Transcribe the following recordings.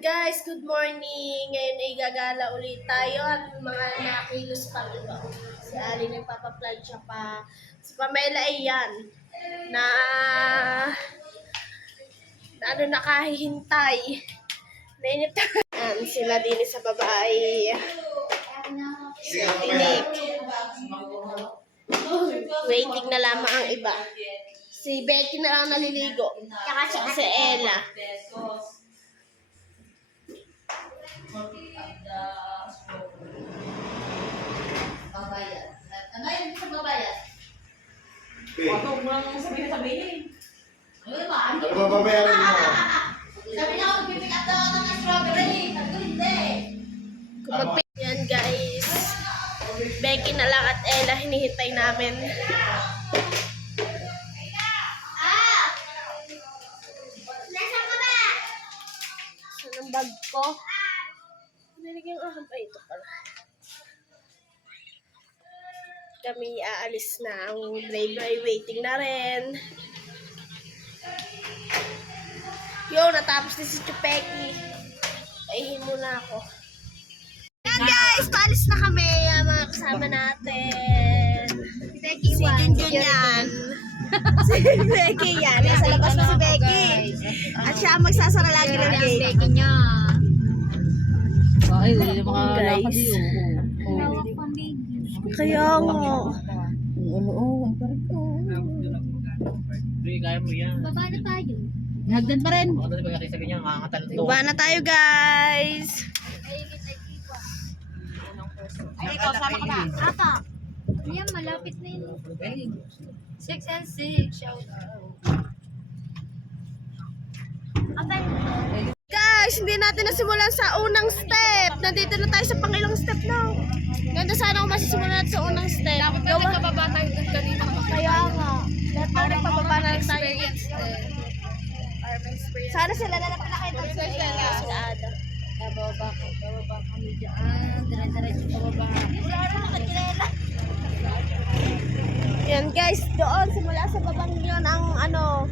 Guys, good morning. Ngayon ay gagala ulit tayo at mga nakilos pang iba. Si Ali nagpapaplug siya pa. Si Pamela ay yan. Na ano nakahihintay. Nainip yan. Sila din sa babae. Si Tinik. Waiting na lamang ang iba. Si Becky na lang naliligo. Tsaka si Ella. Babayad. Ano yun sa babayad? Huwag mo lang sabihin. Ano ba? Ano ba babayaran mo? Sabi na ako, pipick up daw ako ng strawberry. Sabi ko, hindi. Yan guys. Becky na lang at Ella hinihintay namin. Nasaan ka ba? Saan ang bag ko? Nalagyan ang pa ito pala. Kami aalis na. Ang driver ay waiting na rin. Yo, natapos na si Chupeki. Paihin muna ako. Yan guys, paalis na kami. Ang mga kasama natin. Si Junjun yan. Si Becky yan. Nasa labas na si Becky. At siya ang magsasara lagi ng gate. Becky niya. Ay, wala mga Guys. Kaya nga. Hindi, kaya mo yan. Baba na tayo. Hagdan pa rin. Baka dali ko yung sabi niya, makakatalon to. Baba na tayo guys. Ay, ikaw, sama ka na. Apa? Yan, malapit na yun. 6 and 6. Shout out. Abay. Guys, hindi natin nasimulan sa unang step. Nandito na tayo sa pangilang step na. Ganda sana kung masisimulan natin sa unang step. Dapat na nagpababa tayo dun kanina. Kaya nga. Dapat na nagpababa na lang tayo. Sana sila na lang pinakita sa Ada. Bababa kami dyan. Dire-diretso pababa. Yan guys, doon simula sa babang yun ang ano,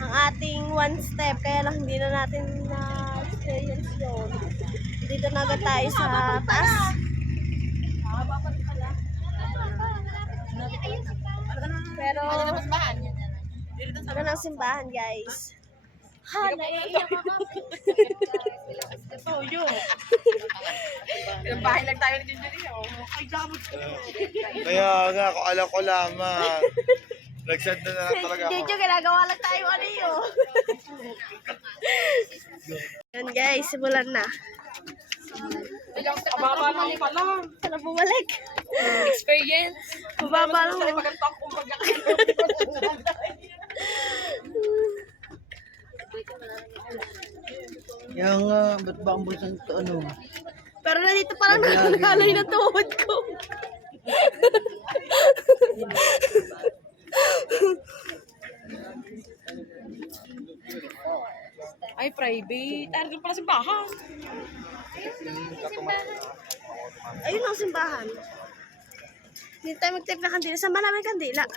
ang ating one step. Kaya lang hindi na natin na-experience yun. Dito na agad tayo sa taas. Pero, ano ng simbahan guys? Ha, naiiyak ako. Ito, yun. Ilang bahay lang tayo ni Jinjari. Ay, gamot ko. Kaya nga, kung alam ko lamang. Nag-send na lang talaga ako. Jojo, ginagawa lang tayo ano yun. Yan guys, simulan na. Kababa lang pala. Sana bumalik. Experience. Mababa lang. Sa maganda ang kumbaga. Yung, ba't ba ang bulsan ito, ano? Pero nandito parang nangalay na tuhod ko. Ay, private. Ay, doon pala simbahan. Ayun ang simbahan. Hindi tayo mag-tip na kandila. Saan ba namin kandila?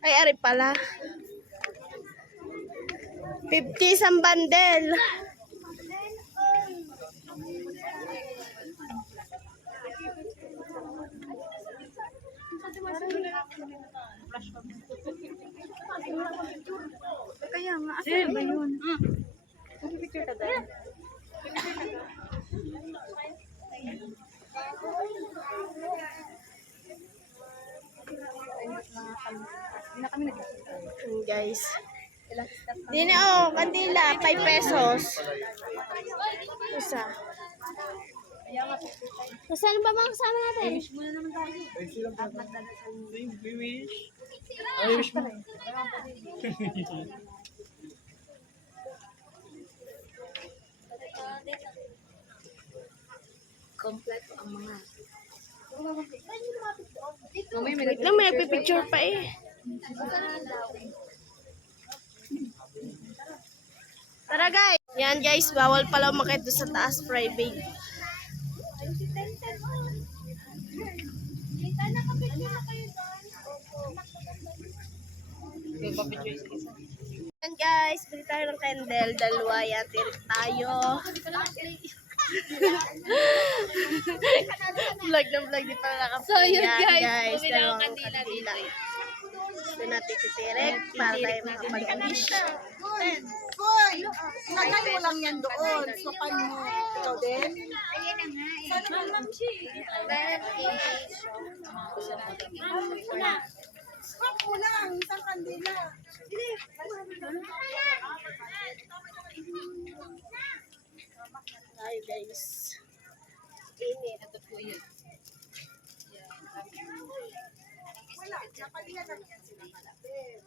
Ay, ari pala. 50 isang bandel. Kaya nga, asan ba yun? Picture ka dahil. Guys. Dini kandila, 5 pesos. Isa. Saan ba mga kasama natin? Ay, wish mo. Kompleto ang mga. Wait lang, may nagpipicture pa eh. Tara guys! Yan guys, bawal pala umakit doon sa taas private. guys, bili tayo ng candle. Dalawa yan, tirik tayo. Vlog ng vlog, di pa nakapag. So, yun Yan, guys, bumili dalawang akong kandila dito. Ito natin titirik para tayo makapag-wish. Boy! Lagay mo lang yan doon. Sopan mo. Ikaw din? Stop mo lang. Isang kandila. Tayo guys. Init. Wala. Nakalihan lang yan sila malapit.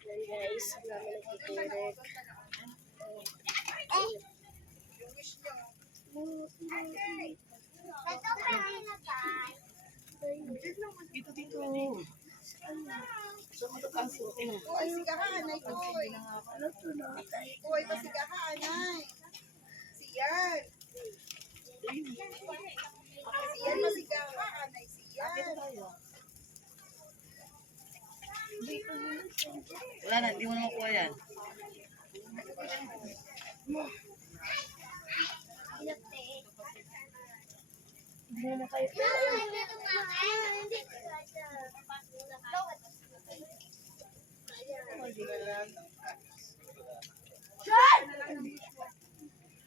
Yan guys, namin nagtitirik. Yung wish nyo. Dito, dito. Uy, sigahan, ay boy. Uy, pasigahan, ay. Siyan. Siyan, masigahan, ay siyan. Wala na, hindi mo na makuha yan.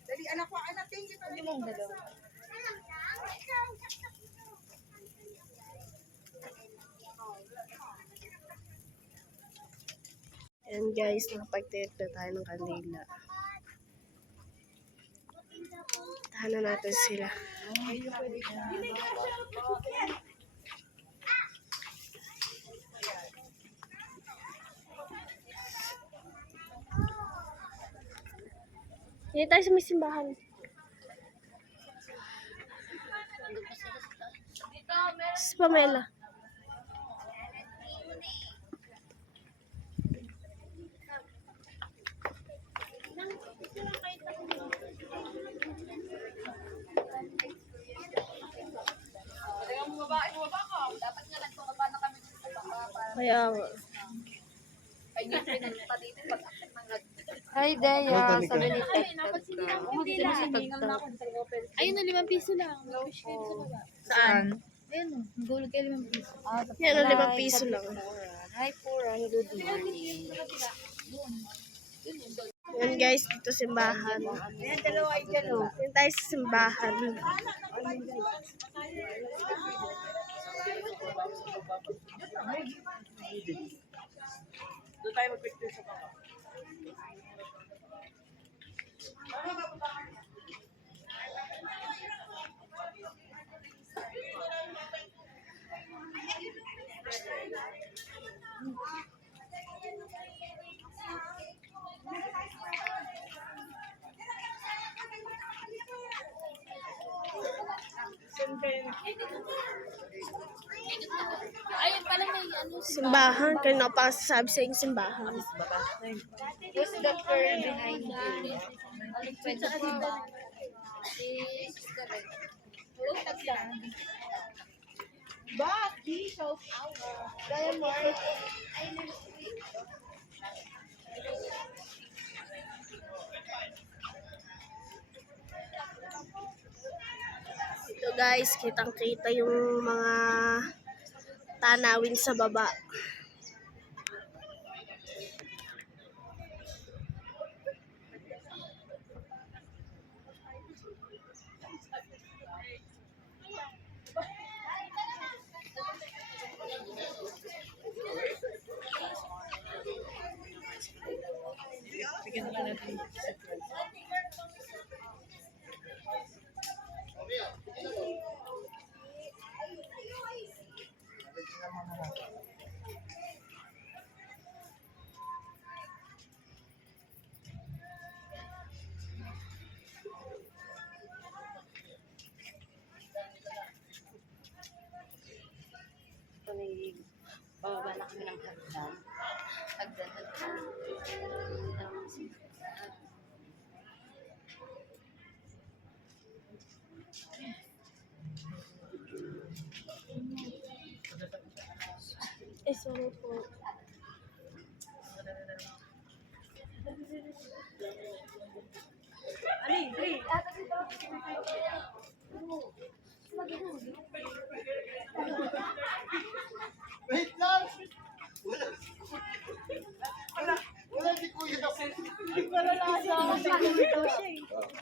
Dali, anak ko, anak, thank you. Dali mong dalawa. Yan guys, nakapag-tirik na tayo ng kandila. Tahanan natin sila. Hindi tayo sa may simbahan. Sa Pamela. Kaya nga. Hi, Dea. Sabi ni Ayun na, 5 piso lang. Saan? Ayun o, gulog kayo 5 piso. Yan, ang 5 piso lang. Hi, Puran. Good morning. Yan guys, dito simbahan. Ayan, dalawa ay dalawa. Yan tayo sa simbahan. Doon tayo mag-picture sa baba. Ayun pala may ano. Simbahan. Kanina pa sabi sa inyo simbahan. Who's the girl behind you? Pwede ka dito. Baki, shout out. Diamond. Ito guys, kitang-kita yung mga tanawin sa baba. Bababa na kami ng hagdan. Hagdan.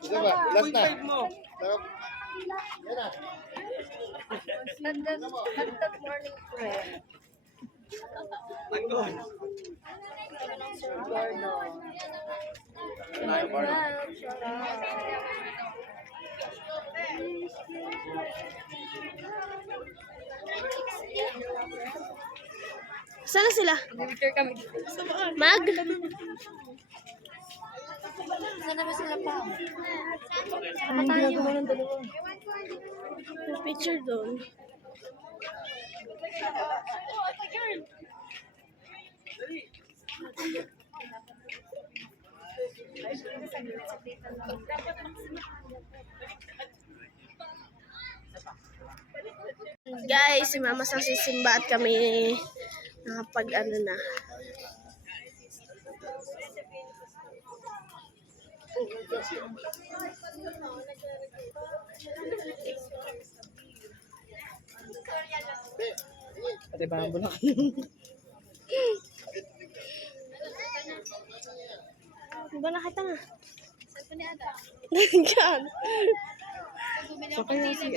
Isa ba? Last na. Yan na. Hagdag morning prayer. Saan na sila? Picture kami. Mag? Saan na ba sila pa? May picture doon. Guys, si Mama sa sisimba at kami nakapag ano na. Ate bambo lang. Diba nakita na? Diyan. So kaya si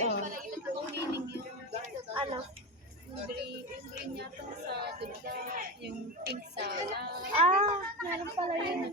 Ano? Green yata sa dugda, yung pink sa Meron pala yun.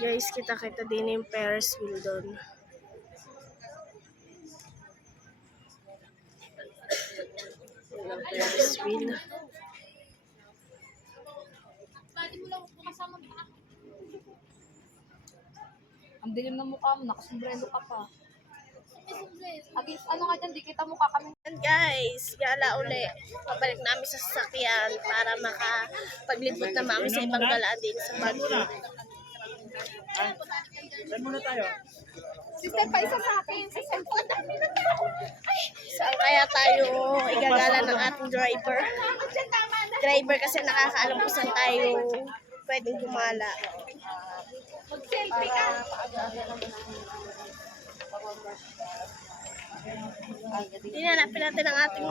Guys, kita-kita din yung Ferris wheel doon. Yung Ferris wheel. Ang dilim ng mukha mo, nakasombrero ka pa. At least, ano ka dyan, di kita mukha kami. And guys, gala uli. Pabalik namin sa sasakyan para makapaglibot na mami sa ibang galaan din sa Baguio. Saan muna tayo? Sister, pa isa sa akin. Sa cellphone namin na tao. Saan kaya tayo igagala ng ating driver? Driver kasi nakakaalam kung saan tayo pwedeng gumala. Mag-selfie ka. Hinanapin natin ang ating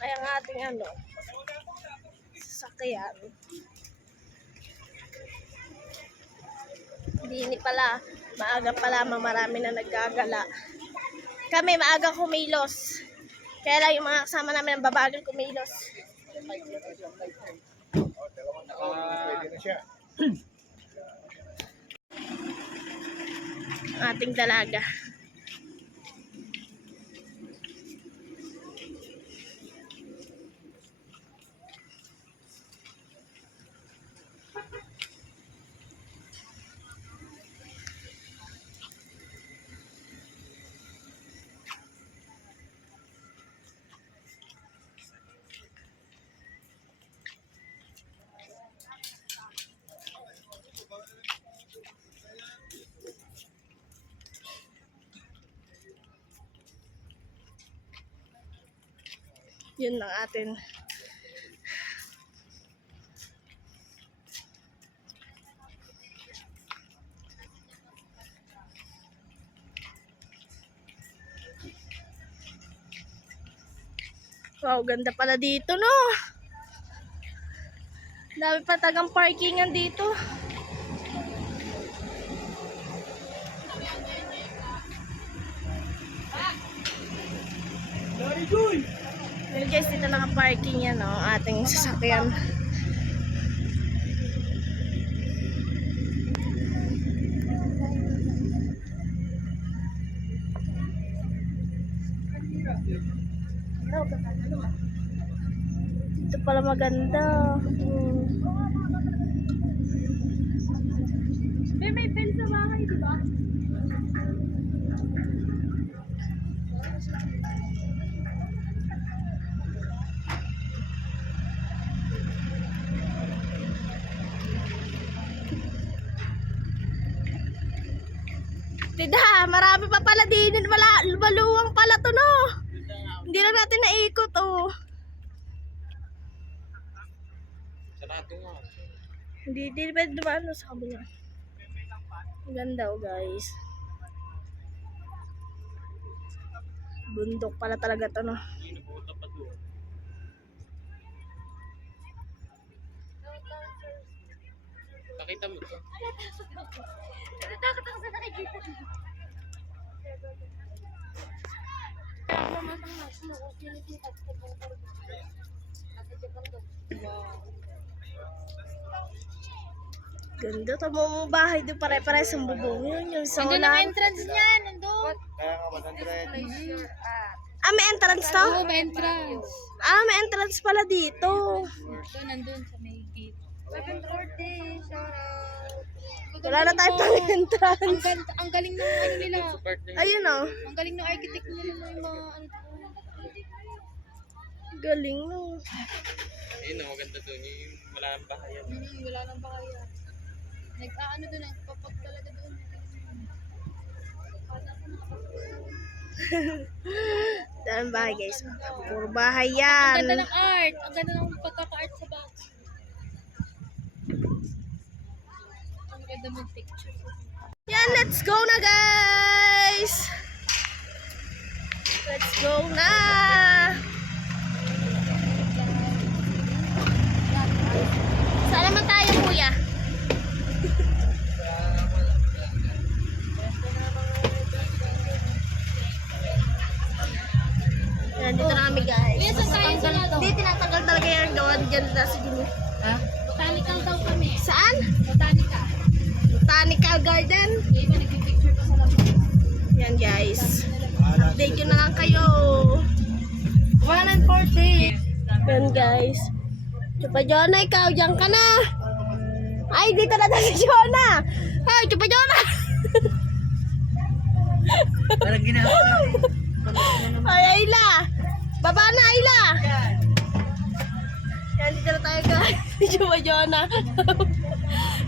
kaya ang ating sasakyan. Hindi pala, maaga pa lamang marami na naggagala. Kami maaga kumilos. Kaya lang yung mga kasama namin ang babagal kumilos. Pwede na siya. Ating dalaga. Yun lang atin. Wow, ganda pala dito, no? Dami pa tagang parkingan dito. Yun guys, dito naka-parking yan, no? Ating sasakyan. Dito pala maganda. May pen sa bahay, di ba? Tida, marami pa pala din. Maluwang pala to, no? Hindi lang natin naikot, oh. Sarado nga. Hindi pwede dumaan sa kabila. Ang ganda, oh, guys. Bundok pala talaga to, no? Nakita mo to? Natakot ako sa nakikita. Ganda, tamo mo bahay doon pare-pare sa bubong. Yun yung sa ulan. Entrance niya, nandun. Kaya nga 100. Ah, may entrance to? Oo, may entrance. Ah, may entrance pala dito. Doon, nandun sa may gate. 740, shout out. Wala na tayong pang entrance. Ang galing ng ano nila. Ayun, oh. Ang galing ng architect nila ng mga ano. Galing, no? Ayun, maganda doon. Yung wala nang bahayan. Wala nang bakayan. Nag-aano doon, nagpapag talaga doon. Daan bahay, guys. Puro bahay Ang yan. ganda ng art. Ang ganda ng pagkaka-art sa bahay. Ang ganda ng picture. Yan, let's go na, guys! Let's go na! Saan naman tayo, kuya? Yan, dito na kami, guys. Hindi, tinatanggal talaga yung gawan dyan sa siguro. Botanical daw kami. Saan? Botanical. Botanical Garden. Yung iba nagpipicture pa sa labas. Yan, guys. Update ko na lang kayo. 140. Yan, guys. Chupa Jonah, ikaw, diyan ka na. Ay, dito na tayo si Jonah. Ay, Chupa Jonah. Parang ginagawa. Ay, Ayla. Baba na, Ayla. Yan, dito na tayo, guys. Si Chupa Jonah.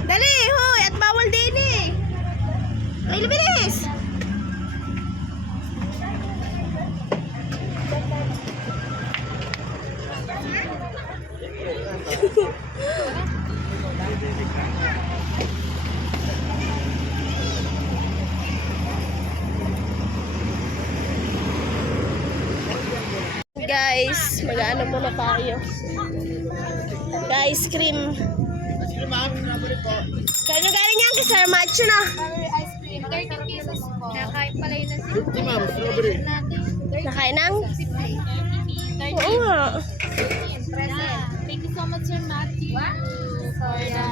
Dali, hoy. At bawal din eh. Ay, bilis. Guys, mag-ano muna tayo. Guys, cream. Kaya galing yan kay Sir Macho na. Ice cream. 30 pesos po. Nakain pala yun ng sip. Natin. Nakain ng? Oo 30. nga. Thank you so much, Sir Matthew. For the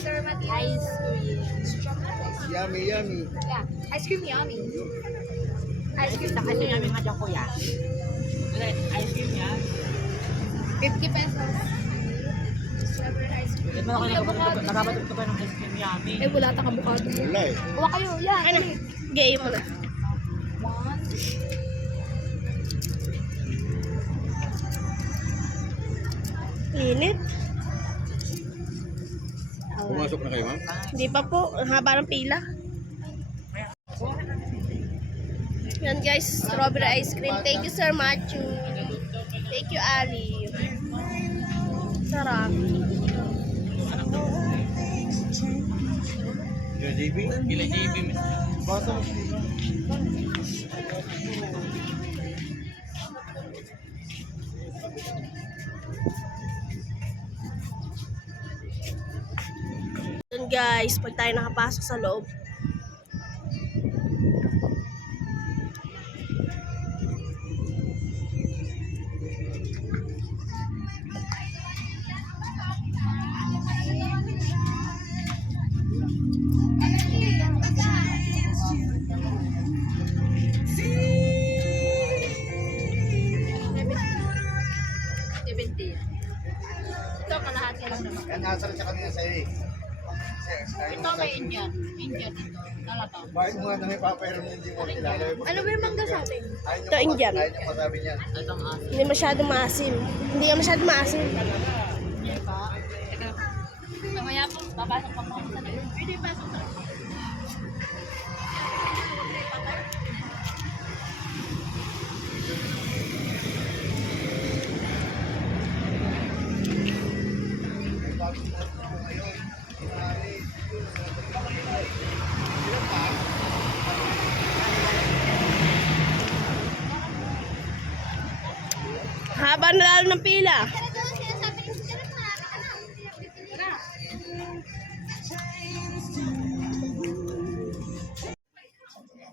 Sir Matthew ice cream. Yummy, yummy. Yeah, ice cream yummy. Ice cream kasi yummy nga dyan, kuya. Ice cream yan. 50 pesos. Strawberry ice cream. Nakabatok ka ba ng ice cream yummy? Eh, wala tang avocado. Wala eh. Kuha kayo, yan. Ano? Gay mo na. Init. Pumasok na kayo, ma'am? Hindi pa po. Ang haba ng pila. Yan guys, strawberry ice cream. Thank you, Sir Machu. Thank you, Ali. Sarap. Kila JB? Kila JB. Basta mo. Yan guys, pag tayo nakapasok sa loob. nasa rin siya kanina sa'yo eh. Ito may Indian. Indian ito. Talaga. Bakit mo nga na may papairam hindi mo kilala? Ano ba yung mangga sa atin? Ito, Ito, Indian. Ayaw niyo masabi niyan. Itong asin. Hindi masyadong maasim. Hindi ka masyadong maasim. Hindi pa. Teka. Mamaya po, papasok pa po sa loob. Pwede pasok sa loob. Haba na lalo ng pila.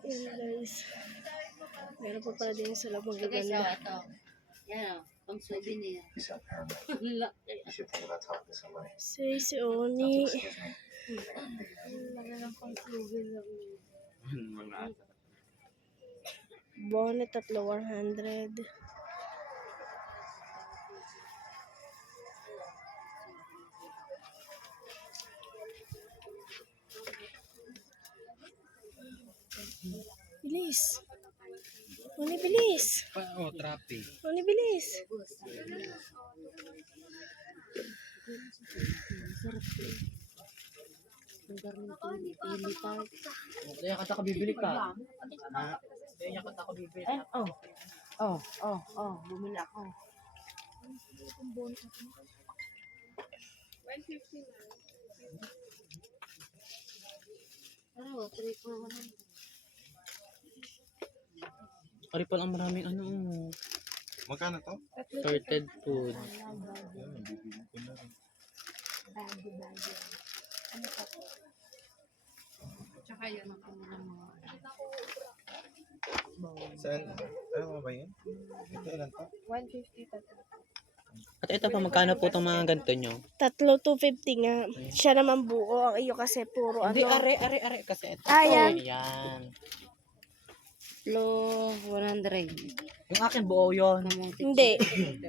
Yan guys. Meron pa pala din sa loob ng gaganda. Ito. Yan o. Pang souvenir. Si Oni. Bonnet at 100. Bilis. Oni, bilis. Oh, traffic. Oni, bilis. Kaya kata ka bibili ka. Kaya kata ka bibili ka. Bumili ako. Ano, 3 Ari pala ang maraming ano. Magkano to? Sorted food. Tsaka yun ang kanilang mga... Saan? Ano nga ba yun? Ito ilan to? At ito pa, magkano po itong mga ganito nyo? Tatlo 250 nga. Siya naman buo. Ang iyo kasi puro ano. Hindi, are. Kasi ito. Ah, yan. Yan. Lo, 100. Yung akin buo yun. Hindi.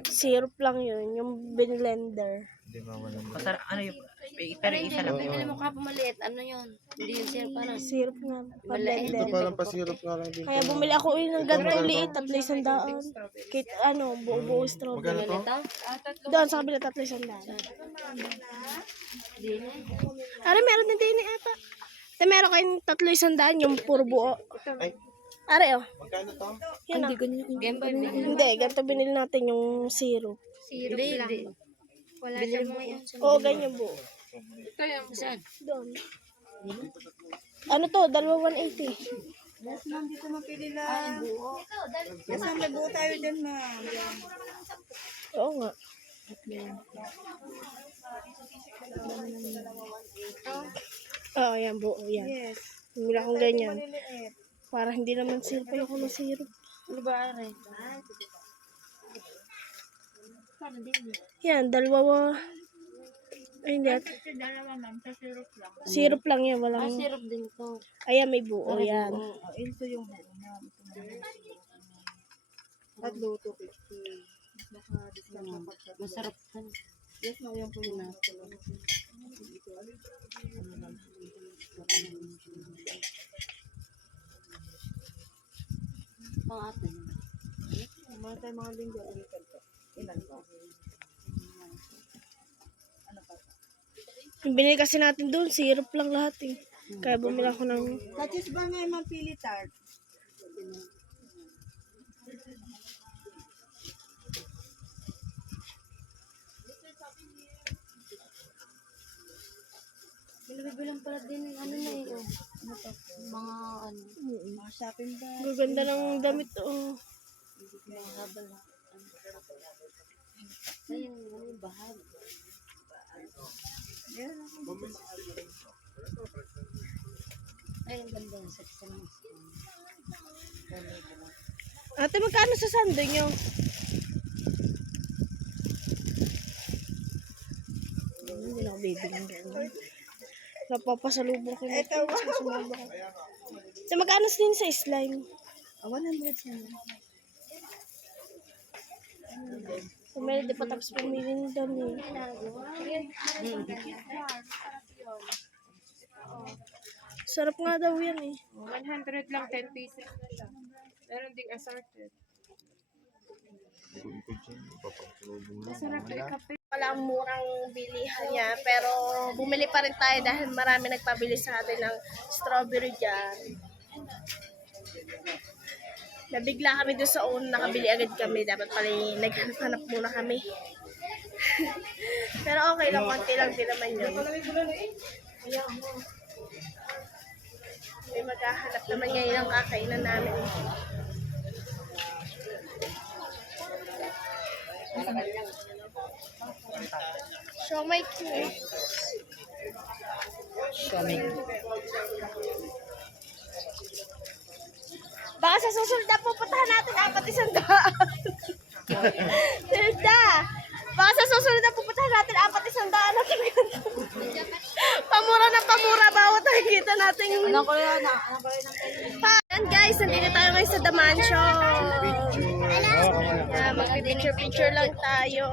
Syrup lang yun. Yung blender. Hindi mawala mo. Masarap, ano yung, pero isa lang. Pinili mo ka maliit. Ano yun? Hindi yun siya parang... Syrup nga. Ito Pa-blender. parang pasirap nga lang dito. Kaya bumili ako ng gantong liit. 300. Kit ano, buo-buo strawberry. Magkano to? Doon sa kabila 300. Ari, meron din din ata. Te, meron kayong 300 yung puro buo. Ay, Ari, oh. magkano to? Yan, oh. Game Boy. Hindi, ganito binili natin yung syrup. Syrup lang. Wala siya mga yan. Oo, ganyan buo. Saan? Doon. Ano to? Dalawa 180. Oo nga. Oo, yan buo. Yan. Yes. Bumili akong ganyan. Para hindi naman syrup pa yung syrup. Ano ba, Are? Yan, dalawa. Ay, hindi. Syrup lang yan. Walang... Syrup din to. Ayan, may buo. Yan. Ito yung buo na. Tatlo, 250. Masarap ka. Yes, na yung puno na. Pang-atin. Mga tayo mga linggo. Ilan pa? Yung binili kasi natin doon, syrup lang lahat eh. Kaya bumili ako ng... Katis ba may mapili tart? Bilang pala din ano na eh. Oh. Ano to? Mga ano. Mga shopping bag. Gaganda ng damit oh. Mga habal na. Ayun, ano yung bahag. Ay, ang ganda yung section ng skin. Ate, magkano sa sando nyo? Hindi na ako bibilang gano'n. Napapasalubong ko. Ito ba? So, magkano din sa slime? 100 siya. Pumili, di pa tapos pumili ng dami. Sarap nga daw yan eh. 100 lang, 10 pieces lang. Meron ding assorted. Masarap na ikape. Wala ang murang bilihan niya, pero bumili pa rin tayo dahil marami nagpabili sa atin ng strawberry dyan. Nabigla kami doon sa una, nakabili agad kami. Dapat pala naghanap-hanap muna kami. Pero okay lang, konti lang din naman yun. May maghahanap naman ngayon ang kakainan namin. Siomay cute. Baka sa susunod na pupuntahan natin 400. Tilda! Baka sa susunod na pupuntahan natin 400. Pamura na pamura bawat nakikita natin. Anong ko yan? Ayan guys, nandito tayo ngayon sa The Mansion. Mag-picture-picture lang tayo.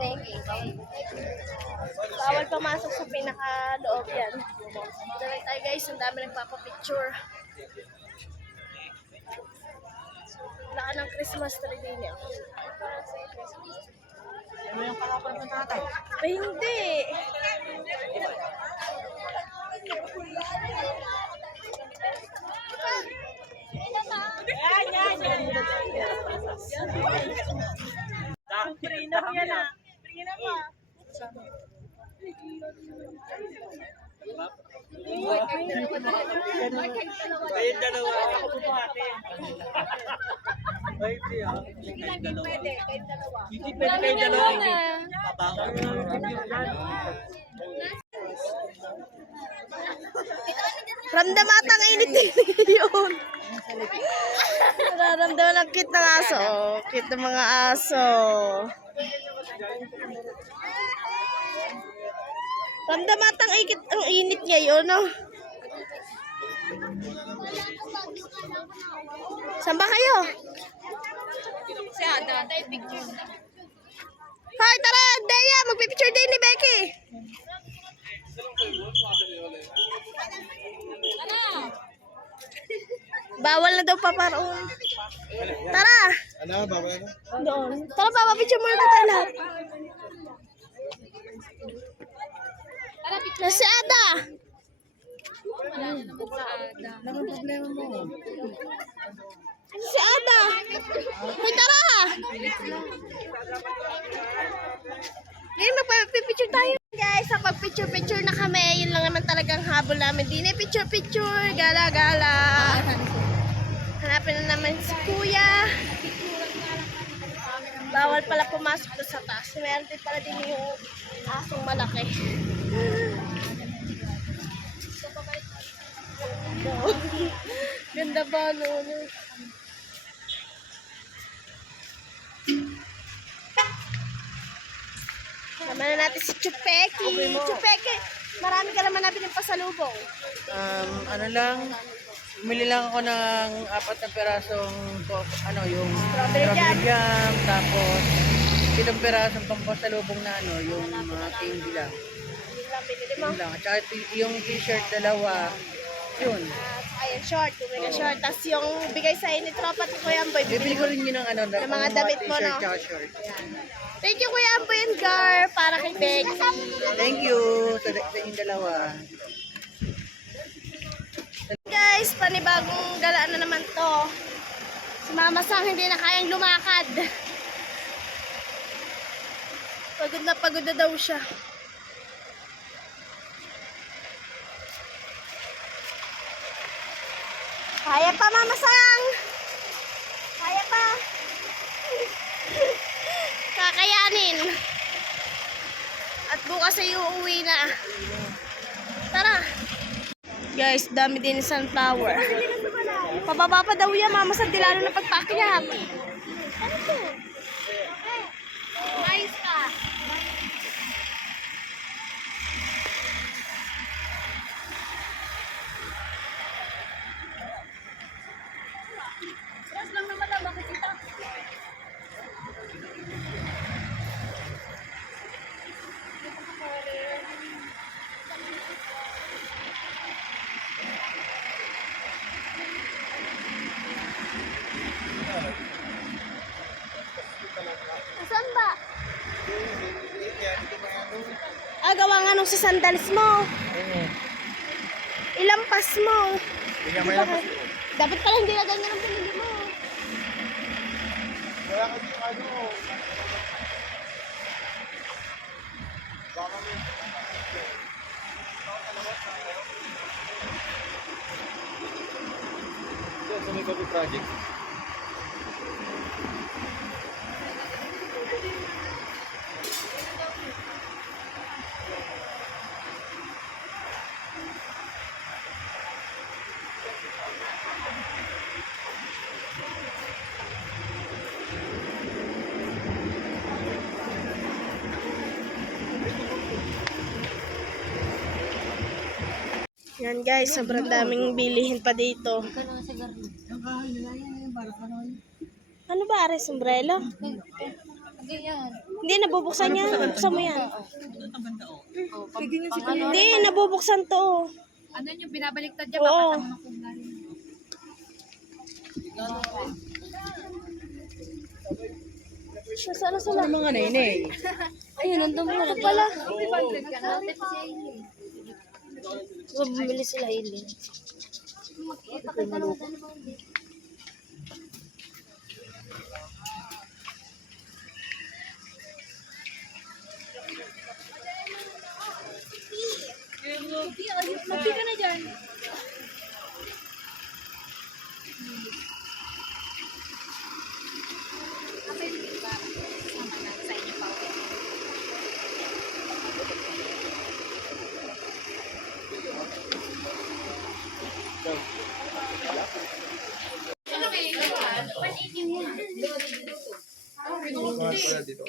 Bawal pumasok sa pinaka-loob yan. Dito lang tayo guys, ang dami nagpapapicture. Wala ka ng Christmas tree din yan. Ano yung kalaban ng tatay? Ay, hindi. Prenup yan ah. Prenup ah. Kayong dalawa. Hindi pwede kayong dalawa. Ramdam atang init din yun. Nararamdaman ang cute ng aso. Oh, cute ng mga aso. Ramdam atang ang init niya yun, no? Saan ba kayo? Si Ada, tayo picture. Hoy, tara, Dea, magpipicture din ni Becky. Bawal na daw paparoon. Tara. Ano, baba na? Doon. Tara, papapicture muna tayo lahat. Nasi Ada. Anong problema mo? Si Ada. Hoy, tara. Ngayon, magpapicture tayo. Guys, sa pag-picture-picture na kami, yun lang naman talagang habol namin. Di na picture-picture, gala-gala. Hanapin na naman si Kuya. Bawal pala pumasok doon sa taas. Meron din pala din yung asong malaki. Ganda ba, no? Sama na natin si Chupeki. Chupeki, marami ka naman natin yung pasalubong. Ano lang, bumili lang ako ng 4 na perasong yung Strawberry jam, tapos 7 perasong pampasalubong na yung mga candy lang. Yun lang binili mo. Yun lang. At saka yung t-shirt dalawa, yun. Ayan, short. Yung mega short. Tapos yung bigay sa ni Tropa at Kuya Amboy. Bibili ko rin yun ng Ng mga damit mo, t-shirt no? tsaka short. Thank you, Kuya Amboy and Gar. Para kay Becky. Thank you sa inyong dalawa. Guys, panibagong galaan na naman to. Si Mama Sang hindi na kayang lumakad. Pagod na daw siya. Kaya pa, Mama Sang! Kaya pa! Kakayanin! At bukas ay uuwi na. Tara! Guys, dami din sunflower. Pababa pa daw yan, Mama Sang, di lalo na pagpakyat. Ano to? Mais ka. sa sandals mo. Eh, Ilampas mo. Bigyan mo yan. Dapat pala hindi na ganyan ang pinili mo. Kaya kasi ano. Baka may... Ito, sa may coffee project. Yan guys, sobrang daming bilihin pa dito. Ano ba, Ares? Umbrella? Hindi, nabubuksan yan. Buksan mo yan. Hindi, nabubuksan to. Ano yung binabaliktad niya? Oo. Bakit ang mga kulay? Nasaan na sila? mga nene. Ayun, nandun mo na pala. Bumili sila Eileen. Magti ka na dyan. Pala dito.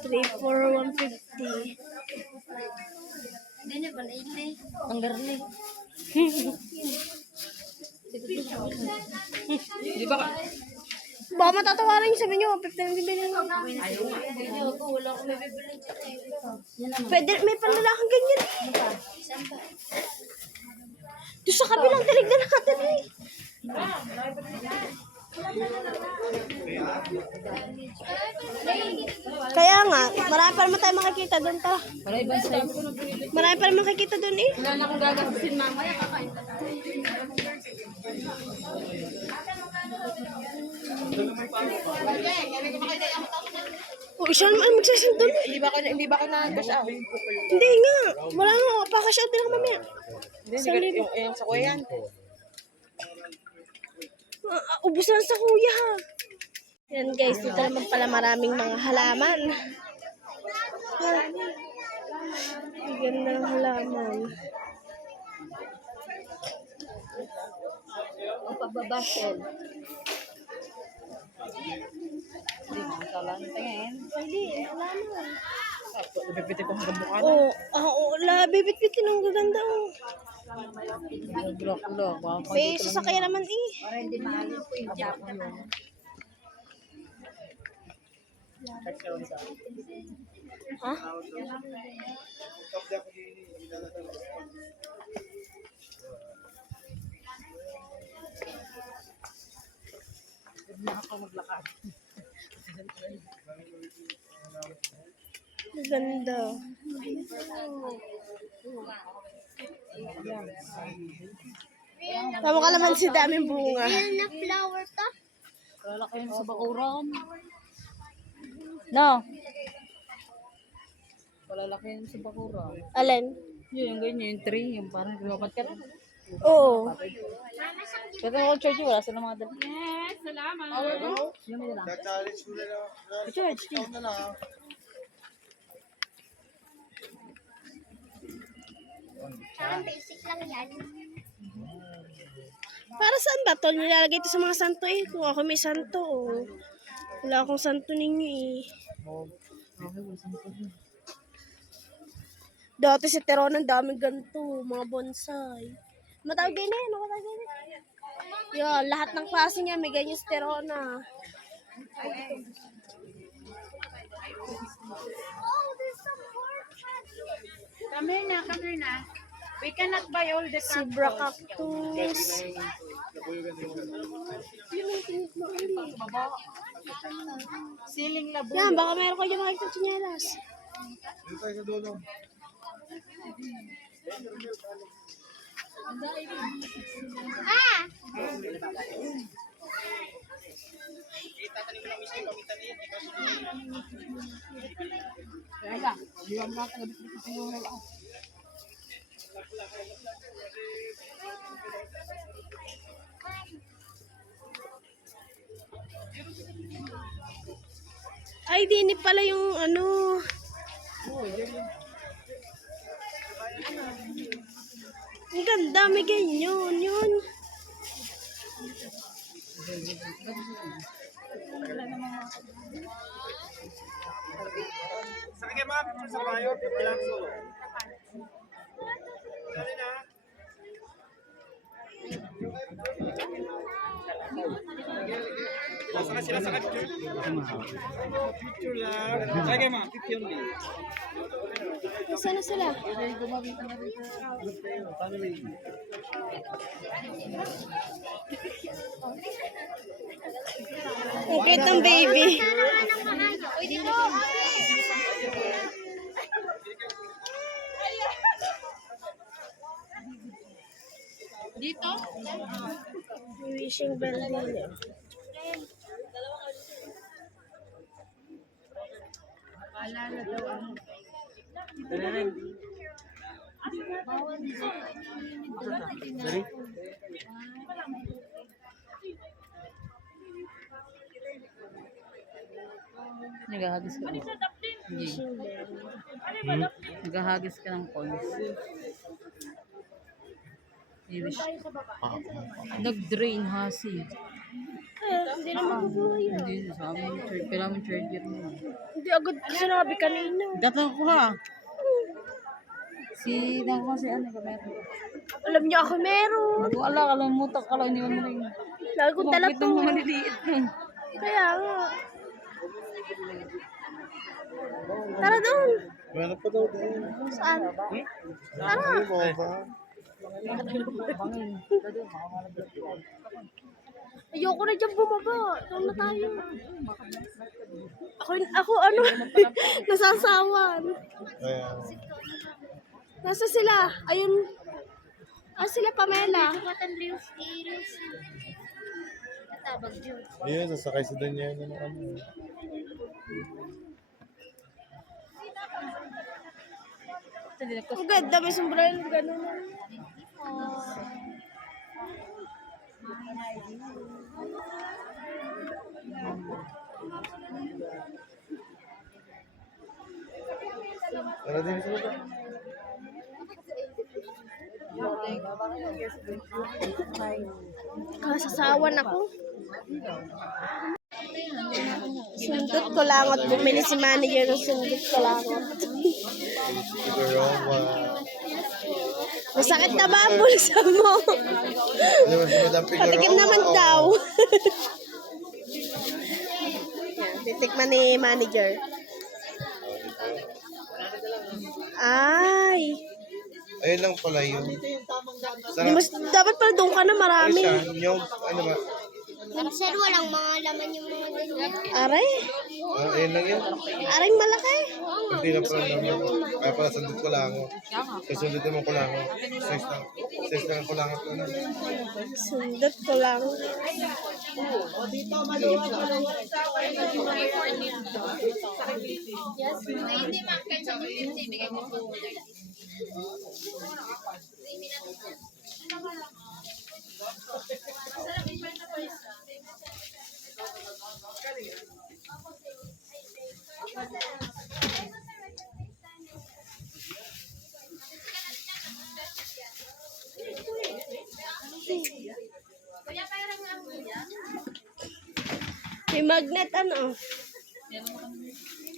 3,4,150. Ang garli. Di ba ka? Baka matatawaran yung sabi nyo, 15 bibili nyo. Pwede, may panlalakang ganyan eh. Doon sa kabilang tinignan natin eh. Kaya nga, marami pa naman tayo makikita doon pa. Para ibang sa'yo. Marami pa naman makikita doon eh. Wala na akong gagastusin mamaya, kakain ka. O, isa naman magsasin doon eh. Hindi ba ka na-cash out? Hindi nga, wala nga, pa-cash out din ako mamaya. Hindi, yung sa kuya yan. Ubus na sa kuya ha. Yan guys, dito naman pala maraming mga halaman. Ang ganda ng halaman. Ang pababasol. Hindi, masalan. Tingin. Hindi, halaman. Pipiti ko hanggang mukha na. Oo, bibit-bitin ang gaganda oh. Blok. May sasakyan naman eh. Para hindi maalis po yung Japan mo. Ha? Ganda. Tama ka naman si daming bunga. na flower to? Wala kayo sa bakuran. No. Wala kayo sa bakuran. Alin? Yung ganyan, yung tree, yung parang lumapat ka na. Oo. Kasi ako church, wala sila mga dala. Yes, salamat. Challenge mo na lang. Church, Ikaw na lang. Basic lang yan. Para saan ba to? Nilalagay ito sa mga santo eh. Kung ako may santo. Oh. Wala akong santo ninyo eh. Dati si Teron, ang daming ganito. Mga bonsai. Matawag din eh. Ano matawag din eh? Yun, lahat ng klase niya may ganyan si Terona. Come here na. We cannot buy all the Zebra cactus. Siling labo. Yan, baka meron ko dyan makikita tsinelas. Dito tayo sa dulo. Ah! Kaya, hindi ako nakakagabit sa siguro ako. Ay, di pala yung ano. Ang ganda, may ganyan. Yun. Sige ma'am, sa bayo, ilang solo. Dali na. Saka sila sa picture. Picture lang. Sige ma'am, picture lang. Saan na sila? Ang cute ng baby. Dito? Wishing bell din. Naghahagis ka. Hindi. Naghahagis ka ng coins. Nag-drain hasi. Hindi na mabubuhay yan. Hindi, sa amin, kailangan charger mo. Hindi agad sinabi kanina. Gatang ko ha. Si Dang ko si ano ba meron? Alam niya ako meron. Kung ala, kalamutak ka lang, hindi mo rin. Lagi kong dala Bakit to. mo maliliit mo? Kaya nga. Tara doon. Meron pa daw doon. Saan? Tara. Ay, mo ba? Ayoko na dyan bumaba. Doon na tayo. Ako ano? Nasasawan. Ayan. Nasa sila? Ayun. Ah, sila Pamela. Ayun, sasakay sa Daniel ng ano. Ang ganda, may sombrero. Ganun. Tara din sa baba. Kasasawan ako. Sundot ko lang at bumili si manager ng sundot ko lang. Siguro, Masakit na ba ang bulsa mo? ano ba si Madam Figueroa? Patikim naman daw. Yan, titikman ni manager. Ay. Ayun lang pala yun. Di mas, dapat pala doon ka na Ano marami. siya? Yung, ano ba? Sir, walang mga laman yung mga ganyan. Aray. Ayun lang yun. Aray malaki. Hindi na pala naman. Kaya pala sundot ko lang ako. Sasundot naman ko lang ako. Size lang ko lang ako. Sundot ko lang. May magnet ano?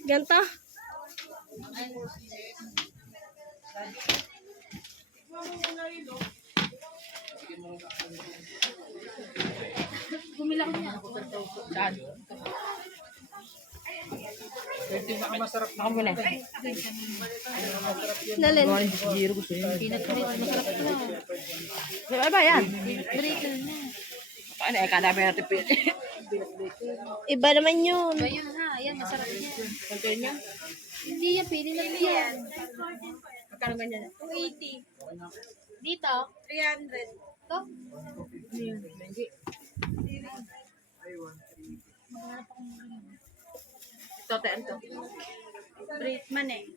Ganto? Saan? Ako muna. Nalin. Zero gusto yun. Ano ba yan? Paano eh, kadami natin Iba naman yun. Ayun ha, ayan, masarap yan. Contain niya? Hindi yan, pili lang yan. Magkano ganyan? 280. Dito? 300. Ito? Ito, te, ito. Break man eh.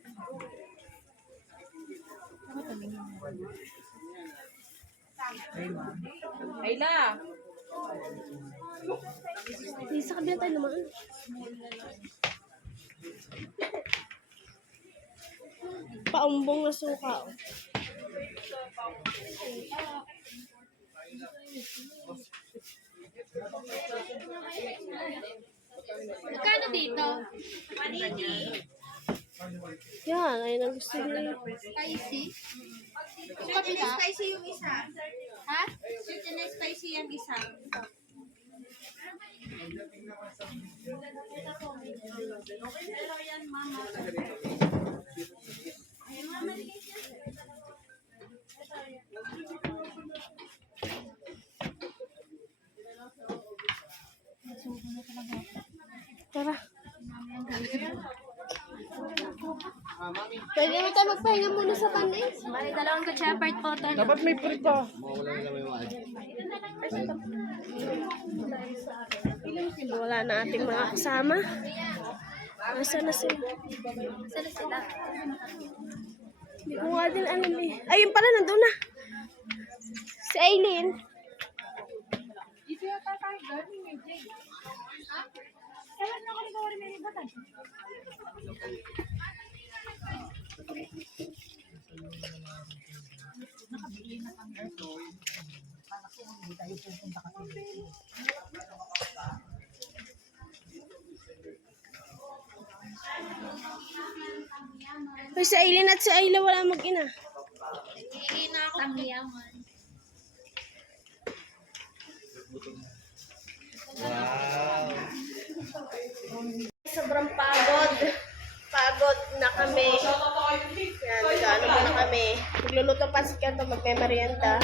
Ayla! Hindi, sa kabila tayo naman. Paumbong na suka. Oh. Magkano dito? Yan, ayun ang gusto niya. Spicy? Sweet and spicy yung isa. Ha? Sweet and spicy yung isa. Tara. Pwede naman tayo magpahinga muna sa panay. May dalawang good shepherd po to. Dapat may pre pa. Wala na ating mga kasama. Asa na sila? Sila sila. Hindi ko nga din alam eh. Ayun pala, nandun na. Si Aileen. Dito yata tayo galing may Jay. Ha? Kailan na ako nagawa rin may ibatan? Hoy, si Aileen at si Ayla wala mag-ina. Iina ako. Tangyaman. Sobrang pagod. Pagod na kami. Yan, nag-ano muna kami. Magluluto pa si Kanto, magme-merienda.